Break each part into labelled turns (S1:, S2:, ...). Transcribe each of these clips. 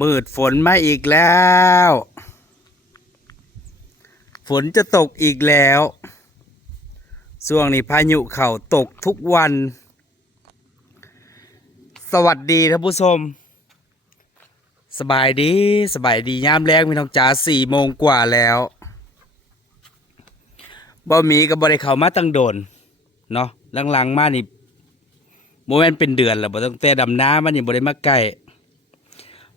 S1: มืดฝนมาอีกแล้ว ฝนจะตกอีกแล้วช่วงนี้พายุเข่าตกทุกวัน สวัสดีท่านผู้ชม สบายดีสบายดียามแรงพี่น้องจ๋าสี่โมงกว่าแล้วบ่มีกับบริเขามาตั้งโดนเนาะหลังๆมานี่โมเมนเป็นเดือนแล้วบ่ตั้งแต่ดำน้ำมานี่บ่ได้มาใกล้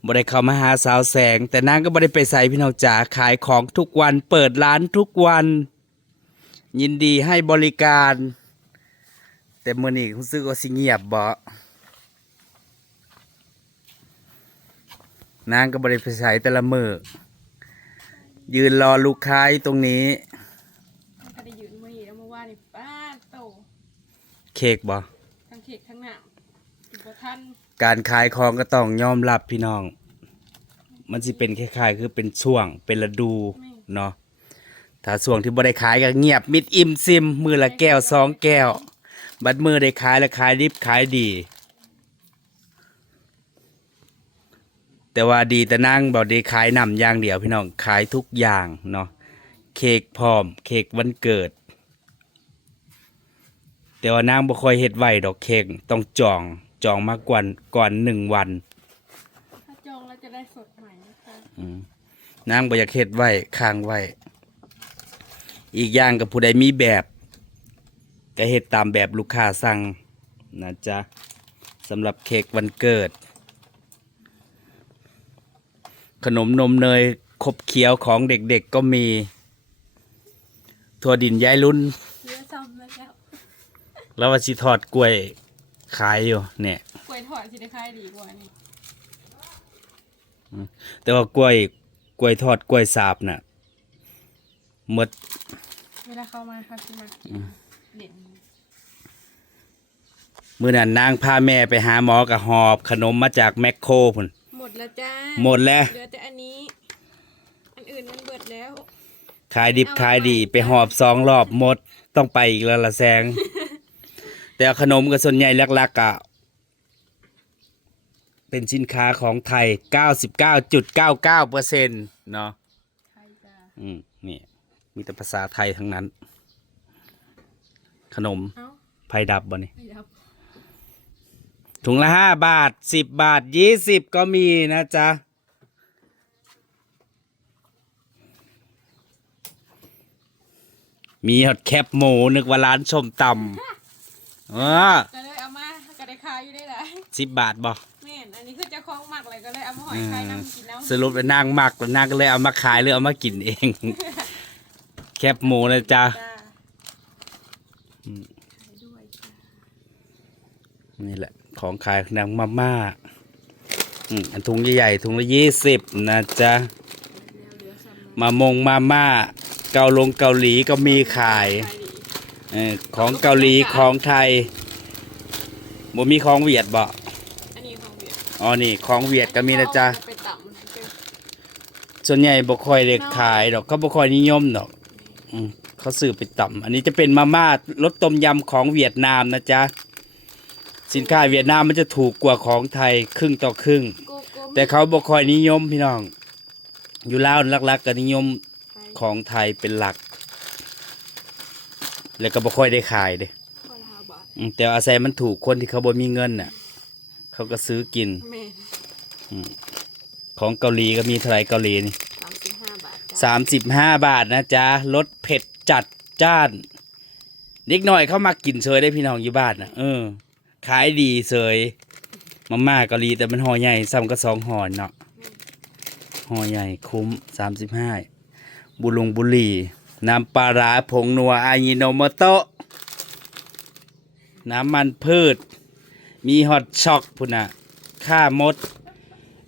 S1: บ่ได้เข้ามาหาสาวแสง แต่นางก็บ่ได้ไปใส่พี่น้องจ๋าขายของทุกวันเปิดร้านทุกวัน ยินดีให้บริการ แต่มื้อนี้รู้สึกว่าสิเงียบบ่นางก็บ่ได้ไปใส่แต่ละมื้อยืนรอลูกค้าอยู่ตรงนี้
S2: มันก็ได้ยืนมืออีกแล้วเมื่อวานนี่ป้าโต
S1: เค้กบ่
S2: ทั้งเค้กทั้งหนามกินบ่ทัน
S1: การขายของก็ต้องยอมรับพี่น้อง มันสิเป็นคล้ายๆ คือเป็นช่วงเป็นฤดูเนาะถ้าช่วงที่บ่ได้ขายก็เงียบมิดอิ่มซิม มือละแก้วสองแก้ว บัดมือได้ขายแล้วขายดิบขายดี แต่ว่าดีแต่นั่งบ่ได้ขายนำอย่างเดียวพี่น้องขายทุกอย่างเนาะเค้กพร้อม เค้กวันเกิด แต่ว่านางบ่ค่อยเฮ็ดไหวดอกเค้กต้องจอง จองมาก่อนก่อนหนึ่งวัน
S2: ถ้าจองแล้วจะได้สดใหม่นะคะ
S1: อืมนางบ่อยากเฮ็ดไว้ค้างไว้ อีกอย่างกับผู้ใดมีแบบก็เฮ็ดตามแบบลูกค้าสั่งนะจ๊ะสำหรับเค้กวันเกิด ขนมนมเนยขบเคี้ยวของเด็กๆก็มีถั่วดินย้ายรุ่น
S2: เยอะซ้ำแล้วแล้ว
S1: แล้วว่าสิทอดกล้วย ขายอยู่เนี่ย
S2: กล้วยทอดสิได้ขายดีกว่านี่
S1: แต่ว่ากล้วยกล้วยทอดกล้วยสาบน่ะหมด
S2: เวลาเข้ามาเขาสิมาเด่น
S1: มื่อนั้นนางพาแม่ไปหาหมอกับหอบขนมมาจากแมคโครพุ่น
S2: หมดแล้วจ้า
S1: หมดแล้ว
S2: เหลือแต่อันนี้ อันอื่นมันเบิดแล้ว
S1: ขายดิบขายดีไปหอบสองรอบหมดต้องไปอีกแล้วละแซง แต่ขนมกับส่วนใหญ่หลักๆอะเป็นสินค้าของไทย 99.99%เปอร์เซ็นต์เนาะ
S2: ใช่จ้า
S1: อืมนี่มีแต่ภาษาไทยทั้งนั้น ขนม
S2: เอ้า
S1: ไผ่ดับบ่นี่
S2: ไม่รับ
S1: ถุงละห้าบาทสิบบาทยี่สิบก็มีนะจ๊ะ มีฮอตแคปหมูนึกว่าร้านชมตำเออ
S2: ก็เลยเอามาก็ได้ขายอยู่ได้หลาย
S1: สิบบาทบ่
S2: แม่นอันนี้คือเจ้าของหมักเลยก็เลยเอามาหอยขายน้ำกินน้ำ
S1: สรุปแล้วนางมักแล้วนางก็เลยเอามาขายหรือเอามากินเอง แคปหมูนะจ๊ะ
S2: จ้า
S1: อืม
S2: ขายด้วยจ้า
S1: นี่แหละ ของขายนางมาม่าอืมอันถุงใหญ่ๆถุงละยี่สิบนะจ๊ะ
S2: แล้วเหลือซ้ำ
S1: มามงมาม่า เกาลงเกาหลีก็มีขาย
S2: ขายดี
S1: เออของเกาหลีของไทยบ่มีของเวียดบ่
S2: อันนี้ของเวียด
S1: อ๋อนี่ของเวียดก็มีนะจ๊ะ
S2: ไปต่ำมันเป็น
S1: ส่วนใหญ่บ่ค่อยได้ขายดอกเขาบ่ค่อยนิยมดอกอืมเขาซื้อไปต่ำอันนี้จะเป็นมาม่ารสต้มยำของเวียดนามนะจ๊ะสินค้าเวียดนามมันจะถูกกว่าของไทยครึ่งต่อครึ่ง
S2: โกโก้
S1: แต่เขาบ่ค่อยนิยมพี่น้อง อยู่ลาวหลักๆก็นิยมของไทยเป็นหลัก แล้วก็บ่ค่อยได้ขายเด้
S2: คนละห้าบาท
S1: อืมแต่อาศัยมันถูกคนที่เขาบ่มีเงินน่ะ เขาก็ซื้อกิน
S2: แม่น
S1: ของเกาหลีก็มีเท่าไหรเกาหลีนี่
S2: สามสิบห้าบาทจ้ะ
S1: สามสิบห้าบาทนะจ๊ะรสเผ็ดจัดจ้านนิดหน่อยเข้ามากินเฉยได้พี่น้องอยู่บ้านนะเออ ขายดีเฉยมาม่าเกาหลีแต่มันห่อใหญ่ซ้ำก็สองห่อเนาะห่อใหญ่คุ้มสามสิบห้าบุลงบุหรี น้ำปลาร้าผงนัวอายิโนโมโตะน้ำมันพืช มีฮอตช็อกพุ่นนะฆ่ามด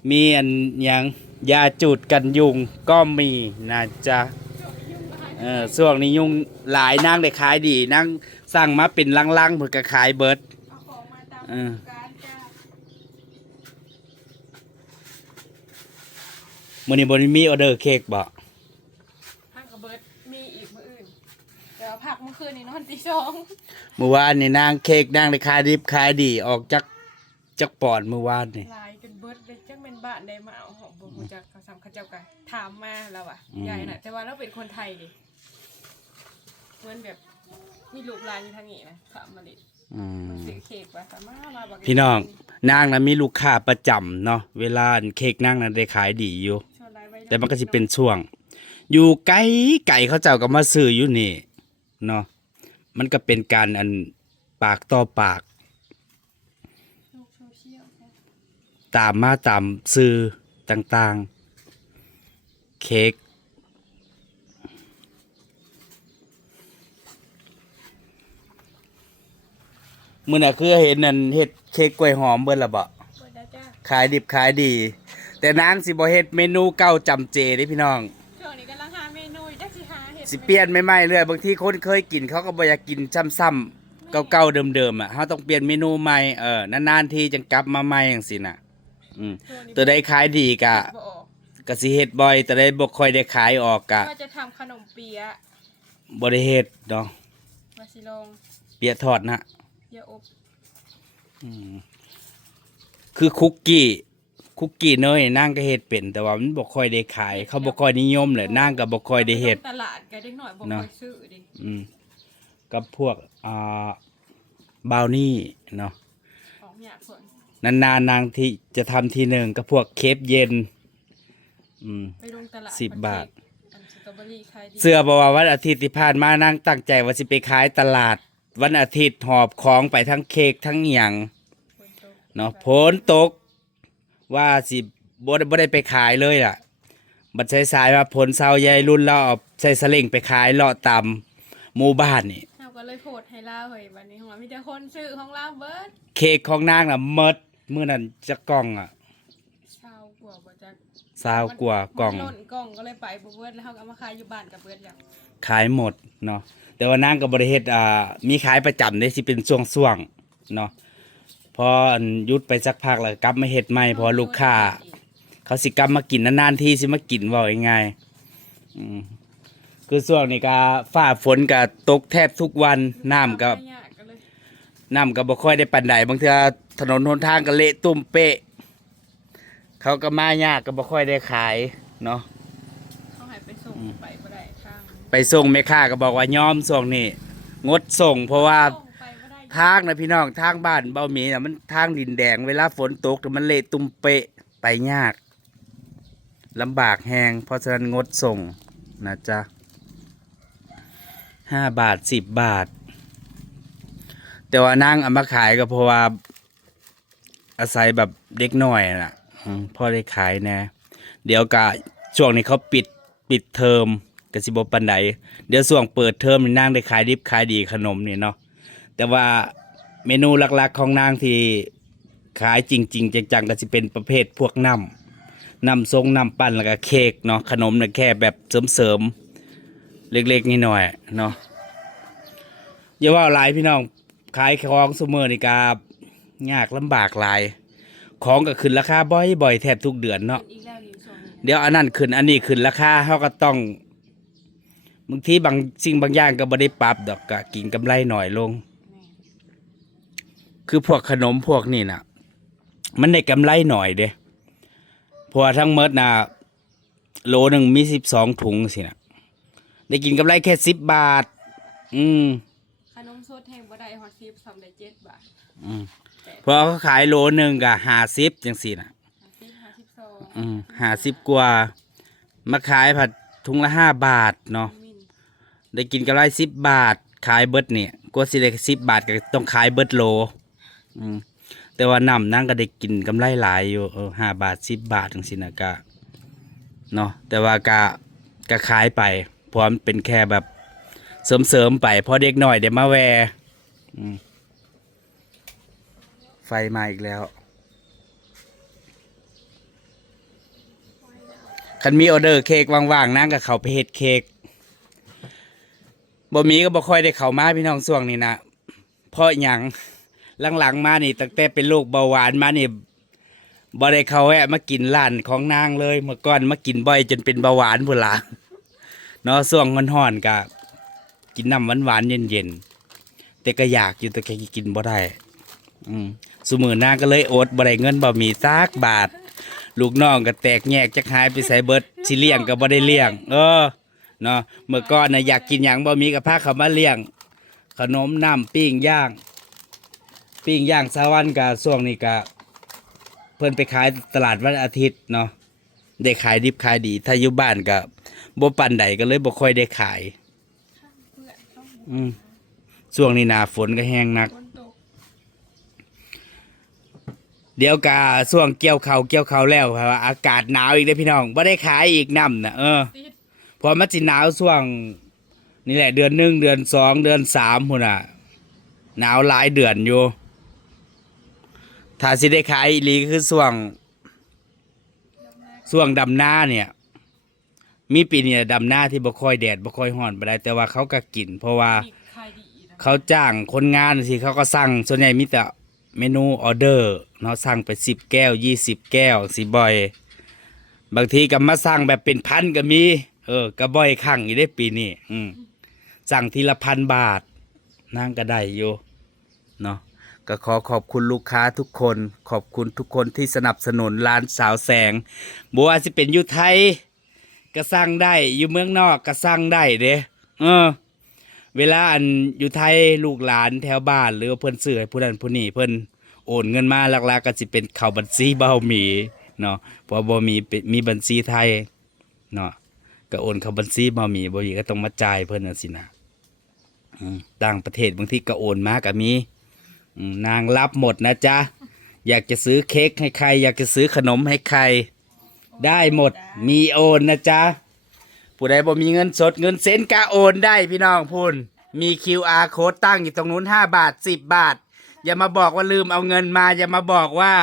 S1: มีอันยังยาจูดกันยุงก็มีนะจ๊ะเออช่วงนี้ยุงหลายนั่งได้ขายดีนั่งสั่งมาเป็นลังๆเพื่อก็ขายเบิด
S2: เอาของมาตาม
S1: เออ
S2: การจ้า
S1: มื้อนี้บ่ได้มีออเดอร์เค้กบ่
S2: ห้างกับเบิร์ดมีอีกมืออื่นเดี๋ยวพักเมื่อคืนนี้นอนตีสอง
S1: เมื่อวานนี่นางเค้กนางได้ขายดิบขายดีออกจากจักปอนเมื่อวานนี่
S2: ลายจนเบิร์ดเลยจ้าจักเป็นบ้านได้มาเอาของบ่ฮู้จักเขาซ้ำเขาเจ้าก็ถามมาแล้วอะ
S1: อืม
S2: ยายน่ะ แต่ว่าเราเป็นคนไทยดิเหมือนแบบมีลูกหลานอยู่ทางนี้นะถามมาดิ
S1: อืม
S2: ซื้อเค้กว่าสามารถมาบอก
S1: พี่น้องนางนะมีลูกค้าประจำเนาะเวลาเค้กนางนะได้ขายดีอยู่
S2: ชวนไลฟ์ไว้
S1: แต่มันก็สิเป็นช่วง อยู่ไกลไก่เขาเจ้าก็มาซื้ออยู่นี่ เนาะมันก็เป็นการอันปากต่อปาก
S2: โลกโซเชียลค่ะ
S1: ตามมาตามซื้อต่างๆ เค้กมื่อน่ะคือเห็นนั่นเฮ็ดเค้กกล้วยหอมเบิ่นละบ่
S2: เปิดได้จ้า
S1: ขายดิบขายดี แต่นางสิบ่เฮ็ดเมนูเก่าจำเจเด้พี่น้อง
S2: ช่วงนี้กำลังหาเมนูจัก สิหาเห็ด
S1: สิเปลี่ยนใหม่ๆเรื่อยบางทีคนเคยกินเขาก็บ่อยากกินซ้ำๆเก่าๆเดิมๆอะเฮาต้องเปลี่ยนเมนูใหม่เออนานๆทีจังกลับมาใหม่จังซี่น่ะ อืม
S2: ช่วงนี้
S1: ตัวใดขายดีก็
S2: บ่ออก
S1: ก็สิเฮ็ดบ่อยแต่ได้บ่ค่อยได้ขายออกก็
S2: ว่าจะทำขนมเปี๊ยะ
S1: บ่ได้เฮ็ดเนาะ
S2: มาสิลอง
S1: เปียะทอดนะ
S2: เปี๊ยะอบ
S1: อืมคือคุกกี้ คุกกี้เนยนางก็เฮ็ดเป็นแต่ว่ามันบ่ค่อยได้ขาย เขาบ่ค่อยนิยมเลยนางก็บ่ค่อยได้เฮ็ด
S2: ตลาดก็เด็กหน่อยบ่
S1: เนาะ
S2: ค่อยซื้อดิ
S1: อืมกับพวกอ่าบราวนี่เนาะ
S2: ของอยากเพิ่น
S1: นานๆนางที่จะทำทีหนึ่งกับพวกเคปเย็น อืม
S2: ไปลงตลาด
S1: สิบบาท
S2: อันสตรอเบอรี่ขายดี
S1: เสื้อบอกว่าวันอาทิตย์ที่ผ่านมานั่งตั้งใจว่าสิไปขายตลาด วันอาทิตย์หอบของไปทั้งเค้กทั้งอหย่าง
S2: ฝนตก
S1: เนาะฝนตก ว่าสิบ่ได้บ่ได้ไปขายเลยล่ะ บัดใช้สายๆว่าผลเศร้าใหญ่รุ่นเราเอาใส่สลิงไปขายเลาะตามหมู่บ้านนี่
S2: เฮาก็เลยโพสต์ให้ลาเฮ้ยบัดนี้ของเรามีแต่คนซื้อของลาเบิด
S1: เค้กของนางน่ะเมดมื้อนั้นจะกล่องอะ
S2: ชาวกว่าบ่จัก
S1: ซาวกว่ากล่อง
S2: มันล้นกล่องก็เลยไปบ่เบิดแล้วเฮาก็เอามาขายอยู่บ้านกับเบิดแล้ว
S1: ขายหมดเนาะแต่ว่านางก็บริเฮ็ดอ่ามีขายประจำได้สิเป็นช่วงๆเนาะ พออันหยุดไปสักพักแล้วกลับมาเฮ็ดใหม่เพอลูกค้าเขาสิกลับมากินนานๆทีสิมากินเว้าง่ายๆอืมคือช่วงนี้ก็ฟ้าฝนก็ตกแทบทุกวันน้ำก็
S2: ลูค้าไม่ยากก็เลย
S1: น้ำก็บ่ค่อยได้ปานใดบางเทื่อถนนหนทางก็เละตุ้มเป๊ะเขาก็มายากก็บ่ค่อยได้ขายเนาะ
S2: เขาให้ไปส่งไปบ่ได้ทาง
S1: ไปส่งแม่ค้าก็บอกว่ายอมส่งนี่งดส่งเพราะว่า
S2: ส่งไปบ่ได้
S1: ทางนะพี่น้องทางบ้านเบาหมีนะมันทางดินแดงเวลาฝนตกน่มันเละตุ่มเปะไปยากลำบากแหงเพราะฉะนั้นงดส่งนะจ๊ะห้าบาทสิบบาท แต่ว่านั่งเอามาขายก็เพราะว่า อาศัยแบบเด็กน้อยน่ะพ่อได้ขายแน่เดี๋ยวกะช่วงนี้เขาปิดปิดเทอมกสิบปันไดเดี๋ยวช่วงเปิดเทอมนี่นั่งได้ขายดิบขายดีขนมนี่เนาะ แต่ว่าเมนูหลักๆของนางที่ขายจริง ๆจังๆก็จะเป็นประเภทพวกน้ำน้ำทรงน้ำปั้นแล้วก็เค้กเนาะขนมเนี่ยแค่แบบเสริมๆเล็กๆนิดหน่อยๆเนาะอย่าว่าหลายพี่น้องขายของซูเมอร์นี่กายากลำบากหลาย ของก็ขึ้นราคาบ่อยๆแทบทุกเดือนเนาะเดี๋ยวอันนั้นขึ้นอันนี้ขึ้นราคาเขาก็ต้องบางทีบางสิ่งบางอย่างก็บ่ได้ปรับดอกก็กินกำไรหน่อยลง คือพวกขนมพวกนี่น่ะมันได้กำไรหน่อยเด้เพราะว่าทั้งหมดน่ะโลหนึ่งมีสิบสองถุงสินะได้กินกำไรแค่สิบบาท อืม
S2: ขนมสดแห้งบ่ได้ฮอตซิปทำได้7บาท
S1: อืมเพราะเขาขายโลหนึ่งก็ห้าสิบจังสี่น่ะ
S2: 50 52
S1: อืมห้าสิบกว่า มาขายผัดถุงละห้าบาทเนาะ
S2: มิล
S1: ได้กินกำไรสิบบาท ขายเบิดเนี่ยกว่าสิได้สิบบาทก็ต้องขายเบิดโล อืมแต่ว่านำนั่งก็ได้กินกำไรหลายอยู่ห้าบาทสิบบาทจังสินะกะเนาะแต่ว่ากะกะขายไปเพราะมันเป็นแค่แบบเสริมๆไปพราะเด็กหน่อยเดี๋ยวมาแวร์ไฟมาอีกแล้วคันมีออเดอร์เค้กว่างๆนั่งกับเขาไปเฮ็ดเค้กบ่มีก็บ่ค่อยได้เข้ามาพี่น้องช่วงนี้นะเพราะหยัง หลังๆมานี่ตั้งแต่เป็นโรคเบาหวานมานี่บ่ได้เขาแวะมากินร้านของนางเลย เมื่อก่อนมากินบ่อยจนเป็นเบาหวานพุ่นละเนาะช่วงร้อนๆก็กินน้ำหวานๆเย็นๆแต่ก็อยากอยู่แต่แค่กินบ่ได้ อืมซุมื้อนางก็เลยอดบ่ได้เงินบ่มีสักบาท ลูกน้องก็แตกแยกจักหายไปใส่เบิดสิเลี้ยงก็บ่ได้เลี้ยง เออเนาะเมื่อก่อนนะอยากกินหยังบ่มีก็พาเขามาเลี้ยง ขนมน้ำปิ้งย่าง ปิ้งย่างสวรรค์ก็ช่วงนี้ก็เพิ่นไปขายตลาดวันอาทิตย์เนาะได้ขายดิบขายดี ถ้าอยู่บ้านก็บ่ปานใดก็เลยบ่ค่อยได้ขาย
S2: อืม
S1: ช่วงนี้หนาฝนก็แห้งหนัก เดี๋ยวกาช่วงเกี่ยวเขาเกี่ยวเขาแล้วเพราะว่าอากาศหนาวอีกเด้พี่น้องบ่ได้ขายอีกน้ำนะเออพอมันสิหนาวช่วง นี่แหละเดือนหนึ่งเดือนสองเดือนสามพุ่นอะหนาวหลายเดือนอยู่ ถ้าสิได้ขายอีหลีก็คือช่วงช่วงดำหน้าเนี่ย มีปีเนี้ดำหน้าที่บ่ค่อยแดดบ่ค่อยร้อนบ่ได้แต่ว่าเขาก็กิน เพราะว่า
S2: ขายดีนะ
S1: เขาจ้างคนงานสิเขาก็สั่งส่วนใหญ่มีแต่เมนูออเดอร์เนาะสั่งไปสิบแก้วยี่สิบแก้วสิบ่อย บางทีก็มาสั่งแบบเป็นพันก็มี เออก็บ่อยครั้งอยู่ได้ปีนี้อืมสั่งทีละพันบาทนั่งก็ได้อยู่เนาะ ก็ขอขอบคุณลูกค้าทุกคน ขอบคุณทุกคนที่สนับสนุนร้านสาวแสงบัวาสิเป็นอยู่ไทยก็สั่งได้อยู่เมืองนอกก็สั่งได้เด้เออ เวลาอันอยู่ไทยลูกหลานแถวบ้าน หรือเพิ่นซื้อให้ผู้นั้นผู้นี้เพิ่นโอนเงินมาหลักๆก็สิเป็นเข้าบัญชีเบาหมีเนาะเพราะบ่มีเป็นมีบัญชีไทยเนาะก็โอนเข้าบัญชีเบาหมีบ่มีก็ต้องมาจ่ายเพิ่นน่ะสินะต่างประเทศบางทีก็โอนมาก็มี นางรับหมดนะจ๊ะ อยากจะซื้อเค้กให้ใคร อยากจะซื้อขนมให้ใคร ได้หมดมีโอนนะจ๊ะ ผู้ใดบ่มีเงินสดเงินเซ็นก็โอนได้พี่น้องพูนมี QR code ตั้งอยู่ตรงนู้น 5 บาท 10 บาท อย่ามาบอกว่าลืมเอาเงินมา อย่ามาบอกว่า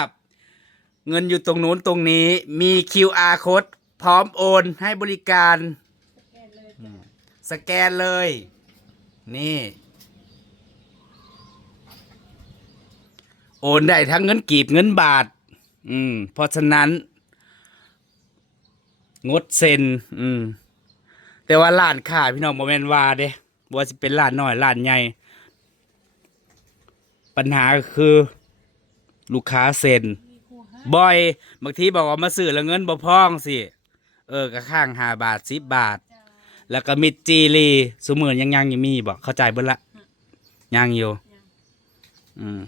S1: เงินอยู่ตรงนู้นตรงนี้ มี QR code พร้อมโอนให้บริการ
S2: แกนเลย
S1: สแกนเลย นี่ โอนได้ทั้งเงินกีบเงินบาท อืม เพราะฉะนั้น งดเซ็น อืม แต่ว่าร้านค้าพี่น้องโมเมนว่าเด้ว่าสิเป็นร้านน้อยร้านใหญ่ ปัญหาคือ ลูกค้าเซ็นบ่อยบางทีบอกว่ามาซื้อแล้วเงินบ่พ้องสิเออก็ข้างห้าบาทสิบบาท แล้วก็มิดจีรีสมือนยังยังยังมีบอกเข้าใจเบิ่ละยังอยู่ อืม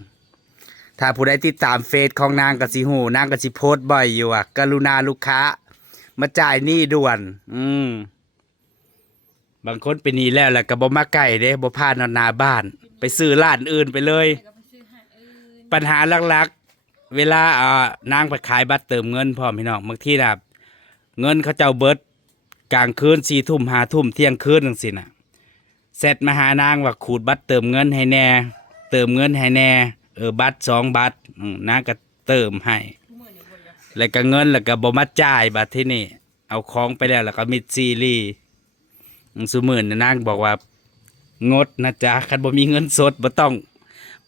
S1: ถ้าผู้ใดติดตามเฟซของนางกสิหูนางกสิโพสต์บ่อยอยู่อะกรุณาลูกค้า มาจ่ายหนี้ด่วน อืม บางคนเป็นหนี้แล้วแหละก็บ่มาใกล้เด้บ่พานอนนาบ้าน ไปซื้อร้านอื่นไปเลย
S2: ปั
S1: ญหาหลักๆ เวลาเอ่อนางไปขายบัตรเติมเงินพ่อพี่น้องบางทีนะเงินเขาเจ้าเบิดกลางคืนสี่ทุ่มห้าทุ่มเที่ยงคืนจังสินะเสร็จมาหานางว่าขูดบัตรเติมเงินให้แน่ เติมเงินให้แน่ เออบัตรสองบัตรอืมนาก็เติมให้ แล้วก็เงินแล้วก็บ่มาจ่ายบัตรที่นี่ เอาของไปแล้วแล้วก็มิดซีรีส์อืมสุมื่นน่ะนางบอกว่างดนะจ๊ะคันบ่มีเงินสดบ่ต้อง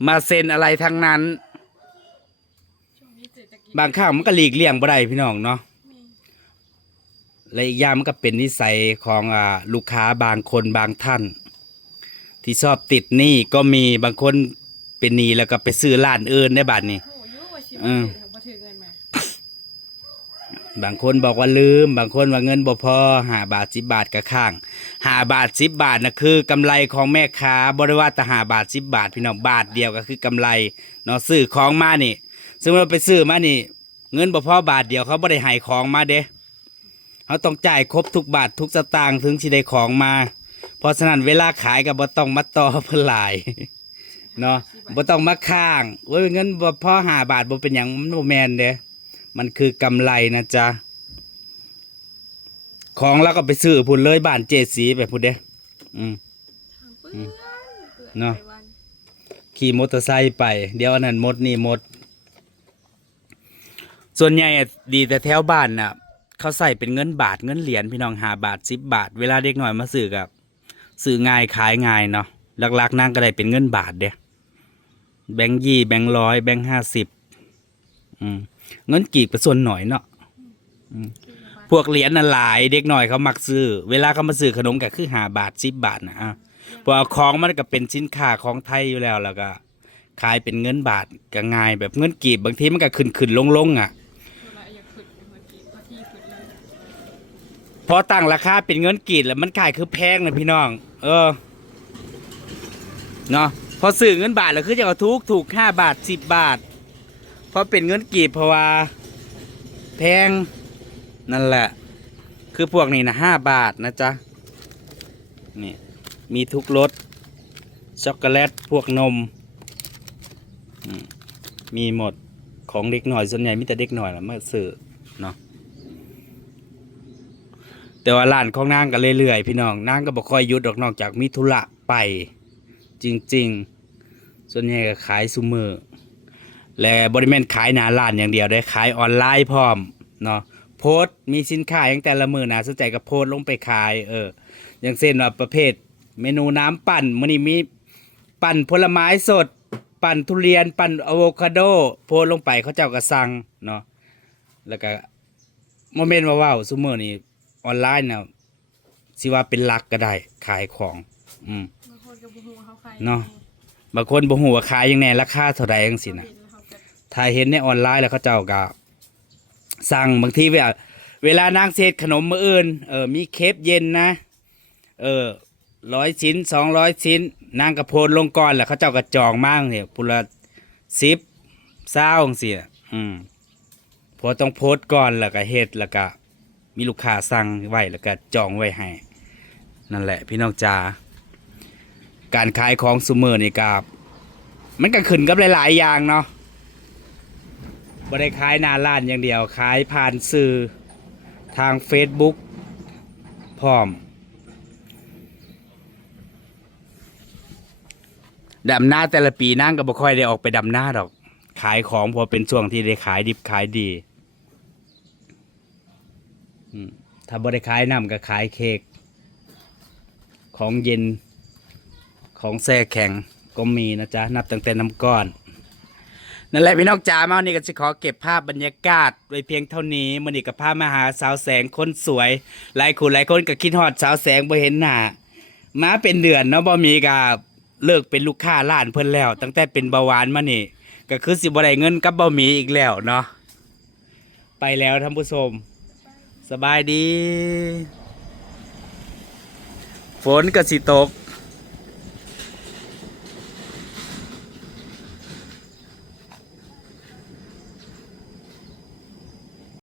S1: มาเซ็นอะไรทั้งนั้น
S2: ช่วงนี้เศรษฐกิจ
S1: บางครั้งมันก็หลีกเลี่ยงบ่ได้พี่น้องเนาะและอีกอย่างมันก็เป็นนิสัยของอ่าลูกค้าบางคนบางท่าน ที่ชอบติดหนี้ก็มีบางคน เป็นหนี้แล้วก็ไปซื้อร้านอื่นได้บัดนี้
S2: โอ้ยว่าสิ
S1: อื
S2: บ่
S1: ม
S2: ถือบ่ถือเงินมา
S1: บางคนบอกว่าลืม บางคนว่าเงินบ่พอหาบาทสิบบาทก็ข้างหาบาทสิบบาทนะคือกำไรของแม่ค้าบริว่าแต่หาบาทสิบบาท พี่น้องบาทเดียวก็คือกำไรเนาะซื้อของมานี่สมมติเราไปซื้อมานี่ เงินบ่พอบาทเดียวเขาบ่ได้ให้ของมาเด้เขาต้องจ่ายครบทุกบาททุกสตางค์ถึงสิได้ของมา เพราะฉะนั้นเวลาขายก็บ่ต้องมาต่อเพิ่นหลาย เนาะบ่ต้องมาข้างโอ้ยเงินบ่พอหาบาทบ่เป็นหยังมันบ่แม่นเด้มันคือกำไรนะจ๊ะของเราก็ไปซื้อพุ่นเลยบ้านเจสีไปพุ่นเด้อืม
S2: ทางเปื้อนเปื้อน
S1: เนาะ
S2: ไปวัน
S1: ขี่มอเตอร์ไซค์ไป เดี๋ยวอันนั้นหมดนี่หมด ส่วนใหญ่อะดีแต่แถวบ้านน่ะ เขาใส่เป็นเงินบาทเงินเหรียญพี่น้องหาบาทสิบบาท เวลาเด็กหน่อยมาซื้อกับซื้อง่ายขายง่ายเนาะหลักๆนั่งก็ได้เป็นเงินบาทเด้ แบงค์ยี่แบงค์ร้อยแบงค์ห้าสิบเงินกีบเป็นส่วนหน่อยเนาะพวกเหรียญน่ะหลายเด็กหน่อยเขามักซื้อ เวลาเขามาซื้อขนมก็คือหาบาทสิบบาทนะอะพราะว่าของมันก็เป็นสินค้าของไทยอยู่แล้วแล้วก็ขายเป็นเงินบาทก็ง่ายแบบเงินกีบบางทีมันก็ขึ้นขึ้นลงลงๆอะพอตั้งราคาเป็นเงินกีดแล้วมันขายคือแพงนะพี่น้อง เออเนาะ พอซื้อเงินบาทแล้วคือจะเอาถูกถูกห้าบาทสิบบาท เพราะเป็นเงินกีบเพราะว่าแพงนั่นแหละ คือพวกนี้นะห้าบาทนะจ๊ะนี่มีทุกรสช็อกโกแลตพวกนม มีหมดของเด็กหน่อยส่วนใหญ่มีแต่เด็กหน่อยละเมาซื้อเนาะแต่ว่าร้านของนางก็เรื่อยๆพี่น้องนางก็บอกคอยยุดดอกนอกจากมีธุระไป จริง ๆ ส่วนใหญ่ก็ขายซุมือและบริเวณขายหนาร้านอย่างเดียวได้ขายออนไลน์พร้อมเนาะโพสต์มีสินค้าอย่างแต่ละมือนะสนใจก็โพสต์ลงไปขายเอออย่างเช่นว่าประเภท เมนูน้ำปั่นมื้อนี้มีปั่นผลไม้สด ปั่นทุเรียนปั่นอะโวคาโด โพสต์ลงไปเขาเจ้าก็สั่งเนาะแล้วก็โมเมนต์ว่าว้าวซุมื้อนี้ออนไลน์นะสิว่าเป็นหลักก็ได้ขายของ อืม
S2: บางคนก็บ่ฮู้ว่าเขาขาย
S1: เนาะบางคนบ่ฮู้ว่าขายยังไงราคาเท่าใดจังซี่
S2: เขา
S1: นะ
S2: เห็นแล้วเขาก็
S1: ถ้าเห็นในออนไลน์แล้วเขาเจ้าก็สั่งบางทีเวลาเวลานางเศษขนมมื้ออื่นเออมีเคปเย็นนะ เออร้อยชิ้นสองร้อยชิ้น นางกระโพนลงก่อนแหละเขาเจ้าก็จองมากเนี่ยพุละสิบเศร้าจังซี่น่ะอืมเพอต้องโพสต์ก่อนแล้วก็เฮ็ดแล้วก็มีลูกค้าสั่งไว้แล้วก็จองไว้ให้ นั่นแหละพี่น้องจ๋า การขายของซูเมอร์นี่กับมันก็ขึ้นกับหลาย ๆ อย่างเนาะบ่ได้ขายหน้าร้านอย่างเดียว ขายผ่านสื่อทาง Facebook พร้อมดำหน้าแต่ละปีนั่งก็บ่ค่อยได้ออกไปดำหน้าดอก ขายของพอเป็นช่วงที่ได้ขายดิบขายดีถ้าบ่ได้ขายน้ำก็ขายเค้กของเย็น ของแช่แข็งก็มีนะจ๊ะนับตั้งแต่น้ำก้อน นั่นแหละพี่น้องจ๋ามาวันนี้ก็จะขอเก็บภาพบรรยากาศไว้เพียงเท่านี้มันนี้กับภาพมาหาสาวแสงคนสวย หลายคนหลายคนก็คิดฮอดสาวแสงบ่เห็นหน้ามาเป็นเดือนเนาะบ่มีกับเลิกเป็นลูกค้าร้านเพิ่นแล้ว ตั้งแต่เป็นเบาหวานมานี่ ก็คือสิบ่ได้เงินกับบ่มีอีกแล้วเนาะไปแล้วท่านผู้ชมสบายดี ฝนก็สิตก